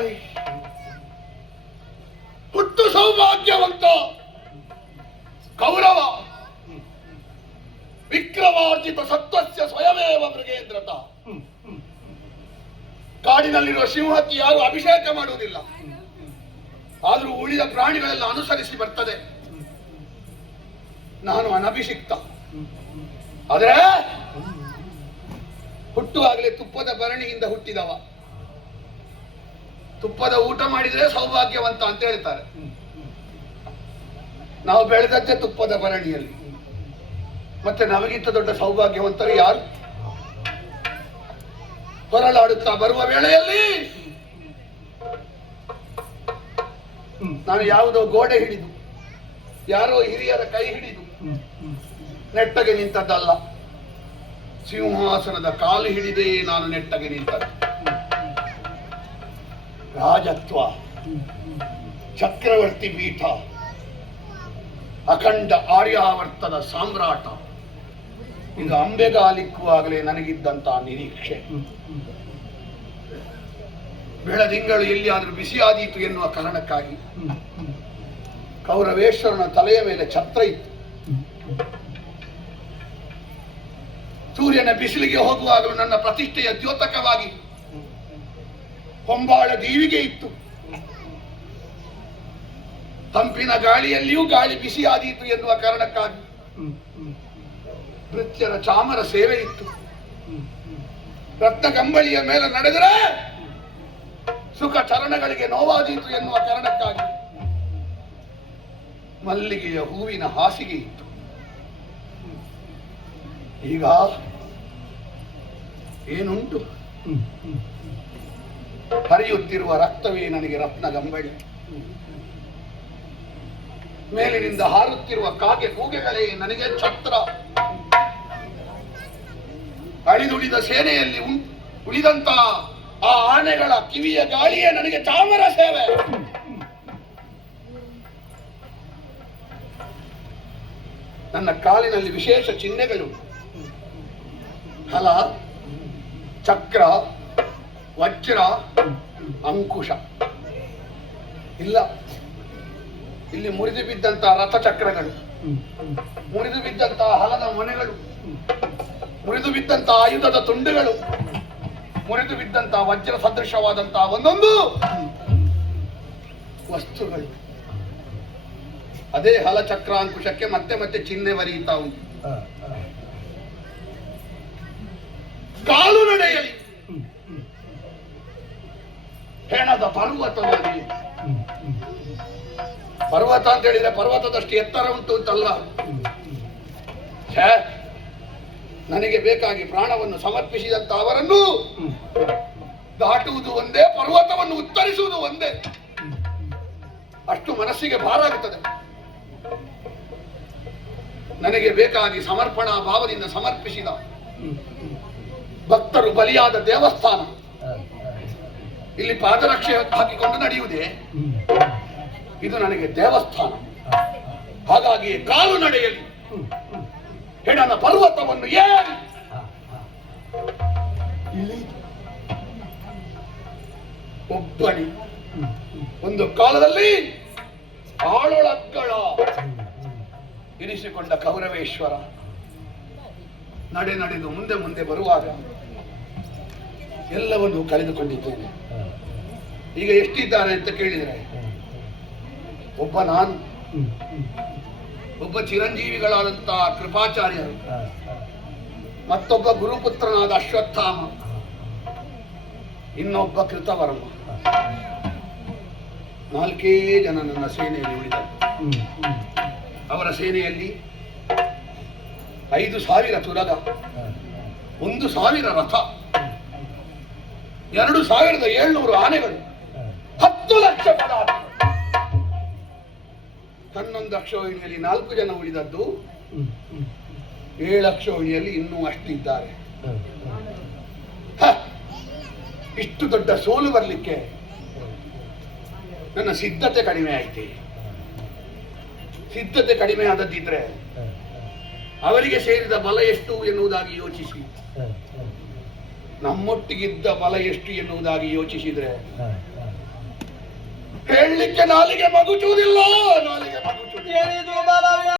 ಆಗಲಿ. ಹುಟ್ಟು ಸೌಭಾಗ್ಯವಂತ ಕೌರವ ವಿಕ್ರಮಾರ್ಜಿತ ಸತ್ವಸ್ಯ ಸ್ವಯಮೇವ ಮೃಗೇಂದ್ರತ. ಕಾಡಿನಲ್ಲಿರುವ ಸಿಂಹಕ್ಕೆ ಯಾರು ಅಭಿಷೇಕ ಮಾಡುವುದಿಲ್ಲ, ಆದರೂ ಉಳಿದ ಪ್ರಾಣಿಗಳೆಲ್ಲ ಅನುಸರಿಸಿ ಬರ್ತದೆ. ನಾನು ಅನಭಿಷಿಕ್ತ. ಆದರೆ ಹುಟ್ಟುವಾಗಲೇ ತುಪ್ಪದ ಭರಣಿಯಿಂದ ಹುಟ್ಟಿದವ. ತುಪ್ಪದ ಊಟ ಮಾಡಿದ್ರೆ ಸೌಭಾಗ್ಯವಂತ ಅಂತ ಹೇಳ್ತಾರೆ. ನಾವು ಬೆಳೆದದ್ದೇ ತುಪ್ಪದ ಭರಣಿಯಲ್ಲಿ, ಮತ್ತೆ ನಮಗಿಂತ ದೊಡ್ಡ ಸೌಭಾಗ್ಯವಂತರು ಯಾರು? ಹೊರಳಾಡುತ್ತಾ ಬರುವ ವೇಳೆಯಲ್ಲಿ ನಾನು ಯಾವುದೋ ಗೋಡೆ ಹಿಡಿದು, ಯಾರೋ ಹಿರಿಯರ ಕೈ ಹಿಡಿದು ನೆಟ್ಟಗೆ ನಿಂತದ್ದಲ್ಲ, ಸಿಂಹಾಸನದ ಕಾಲು ಹಿಡಿದೇ ನಾನು ನೆಟ್ಟಗೆ ನಿಂತದ್ದು. ರಾಜತ್ವ, ಚಕ್ರವರ್ತಿ ಪೀಠ, ಅಖಂಡ ಆರ್ಯಾವರ್ತದ ಸಾಮ್ರಾಟ, ಇದು ಅಂಬೆಗಾಲಿಕ್ಕುವಾಗಲೇ ನನಗಿದ್ದಂತ ನಿರೀಕ್ಷೆ. ಬೆಳದಿಂಗಳು ಎಲ್ಲಿಯಾದರೂ ಬಿಸಿಯಾದೀತು ಎನ್ನುವ ಕಾರಣಕ್ಕಾಗಿ ಕೌರವೇಶ್ವರನ ತಲೆಯ ಮೇಲೆ ಛತ್ರ ಇತ್ತು. ಸೂರ್ಯನ ಬಿಸಿಲಿಗೆ ಹೋಗುವಾಗಲೂ ನನ್ನ ಪ್ರತಿಷ್ಠೆಯ ದ್ಯೋತಕವಾಗಿ ಹೊಂಬಾಳ ದೀವಿಗೆ ಇತ್ತು. ತಂಪಿನ ಗಾಳಿಯಲ್ಲಿಯೂ ಗಾಳಿ ಬಿಸಿಯಾದೀತು ಎನ್ನುವ ಕಾರಣಕ್ಕಾಗಿ ಭೃತ್ಯರ ಚಾಮರ ಸೇವೆ ಇತ್ತು. ರತ್ನ ಕಂಬಳಿಯ ಮೇಲೆ ನಡೆದರೆ ಸುಖ ಚರಣಗಳಿಗೆ ನೋವಾದೀತು ಎನ್ನುವ ಕಾರಣಕ್ಕಾಗಿ ಮಲ್ಲಿಗೆಯ ಹೂವಿನ ಹಾಸಿಗೆ ಇತ್ತು. ಈಗ ಏನುಂಟು? ಹರಿಯುತ್ತಿರುವ ರಕ್ತವೇ ನನಗೆ ರತ್ನ ಗಂಬಳಿ, ಮೇಲಿನಿಂದ ಹಾರುತ್ತಿರುವ ಕಾಗೆ ಕೂಗೆಗಳೇ ನನಗೆ ಛತ್ರ, ಅಳಿದುಳಿದ ಸೇನೆಯಲ್ಲಿ ಉಳಿದಂತ ಆ ಆನೆಗಳ ಕಿವಿಯ ಗಾಳಿಯೇ ನನಗೆ ಚಾಮರ ಸೇವೆ. ನನ್ನ ಕಾಲಿನಲ್ಲಿ ವಿಶೇಷ ಚಿಹ್ನೆಗಳು, ಹಲ, ಚಕ್ರ, ವಜ್ರ, ಅಂಕುಶ ಇಲ್ಲ. ಇಲ್ಲಿ ಮುರಿದು ಬಿದ್ದಂತಹ ರಥಚಕ್ರಗಳು, ಮುರಿದು ಬಿದ್ದಂತಹ ಹಲದ ಮೊನೆಗಳು, ಮುರಿದು ಬಿದ್ದಂತಹ ಆಯುಧದ ತುಂಡುಗಳು, ಮುರಿದು ಬಿದ್ದಂತಹ ವಜ್ರ ಸದೃಶವಾದಂತಹ ಒಂದೊಂದು ವಸ್ತುಗಳು. ಅದೇ ಹಲಚಕ್ರಾಂಕುಶಕ್ಕೆ ಮತ್ತೆ ಮತ್ತೆ ಚಿಹ್ನೆ ಬರೀತಾ ಉಂಟು. ಕಾಲು ನಡೆಯಲಿ ಹೆಣದ ಪರ್ವತದಲ್ಲಿ. ಪರ್ವತ ಅಂತ ಹೇಳಿದ್ರೆ ಪರ್ವತದಷ್ಟು ಎತ್ತರ ಉಂಟು ಅಂತಲ್ಲ. ನನಗೆ ಬೇಕಾಗಿ ಪ್ರಾಣವನ್ನು ಸಮರ್ಪಿಸಿದಂತ ಅವರನ್ನು ದಾಟುವುದು ಒಂದೇ, ಪರ್ವತವನ್ನು ಉತ್ತರಿಸುವುದು ಒಂದೇ. ಅಷ್ಟು ಮನಸ್ಸಿಗೆ ಭಾರ ಆಗುತ್ತದೆ. ನನಗೆ ಬೇಕಾಗಿ ಸಮರ್ಪಣಾ ಭಾವದಿಂದ ಸಮರ್ಪಿಸಿದ ಭಕ್ತರು ಬಲಿಯಾದ ದೇವಸ್ಥಾನ. ಇಲ್ಲಿ ಪಾದರಕ್ಷೆ ಹಾಕಿಕೊಂಡು ನಡೆಯುವುದೇ, ಇದು ನನಗೆ ದೇವಸ್ಥಾನ. ಹಾಗಾಗಿ ಕಾಲು ನಡೆಯಲಿ ಹೆಣನ ಪರ್ವತವನ್ನು ಏರಿ ಒಬ್ಬನಿ. ಒಂದು ಕಾಲದಲ್ಲಿ ಆಳೊಳಗಳ ಇರಿಸಿಕೊಂಡ ಕೌರವೇಶ್ವರ ನಡೆದು ಮುಂದೆ ಮುಂದೆ ಬರುವಾಗ ಎಲ್ಲವನ್ನು ಕಳೆದುಕೊಂಡಿದ್ದೇನೆ. ಈಗ ಎಷ್ಟಿದ್ದಾರೆ ಅಂತ ಕೇಳಿದರೆ, ಒಬ್ಬ ನಾನು, ಒಬ್ಬ ಚಿರಂಜೀವಿಗಳಾದಂತಹ ಕೃಪಾಚಾರ್ಯರು, ಮತ್ತೊಬ್ಬ ಗುರುಪುತ್ರನಾದ ಅಶ್ವತ್ಥಾಮ, ಇನ್ನೊಬ್ಬ ಕೃತವರ್ಮ. 4 ಜನ ನನ್ನ ಸೇನೆಯಲ್ಲಿ ಉಳಿದರು. ಅವರ ಸೇನೆಯಲ್ಲಿ 5,000 ತುರಗ, 1,000 ರಥ, 2,700 ಆನೆಗಳು, 10 ಲಕ್ಷ ಪದಾರ್ಥ. 11 ಅಕ್ಷೋಹಿಣಿಯಲ್ಲಿ 4 ಜನ ಉಳಿದದ್ದು, 7 ಅಕ್ಷೋಹಿಣಿಯಲ್ಲಿ ಇನ್ನೂ ಅಷ್ಟಿದ್ದಾರೆ. ಇಷ್ಟು ದೊಡ್ಡ ಸೋಲು ಬರಲಿಕ್ಕೆ ನನ್ನ ಸಿದ್ಧತೆ ಕಡಿಮೆ ಆಯ್ತು. ಸಿದ್ಧತೆ ಕಡಿಮೆ ಆದದ್ದಿದ್ರೆ ಅವರಿಗೆ ಸೇರಿದ ಬಲ ಎಷ್ಟು ಎನ್ನುವುದಾಗಿ ಯೋಚಿಸಿ, ನಮ್ಮೊಟ್ಟಿಗಿದ್ದ ಬಲ ಎಷ್ಟು ಎನ್ನುವುದಾಗಿ ಯೋಚಿಸಿದ್ರೆ ಹೇಳಲಿಕ್ಕೆ ನಾಲಿಗೆ ಮಗುಚುವುದಿಲ್ಲ, ನಾಲಿಗೆ ಮಗುಚುವುದಿಲ್ಲ. ಏನಿದು ಬಲವ್ಯ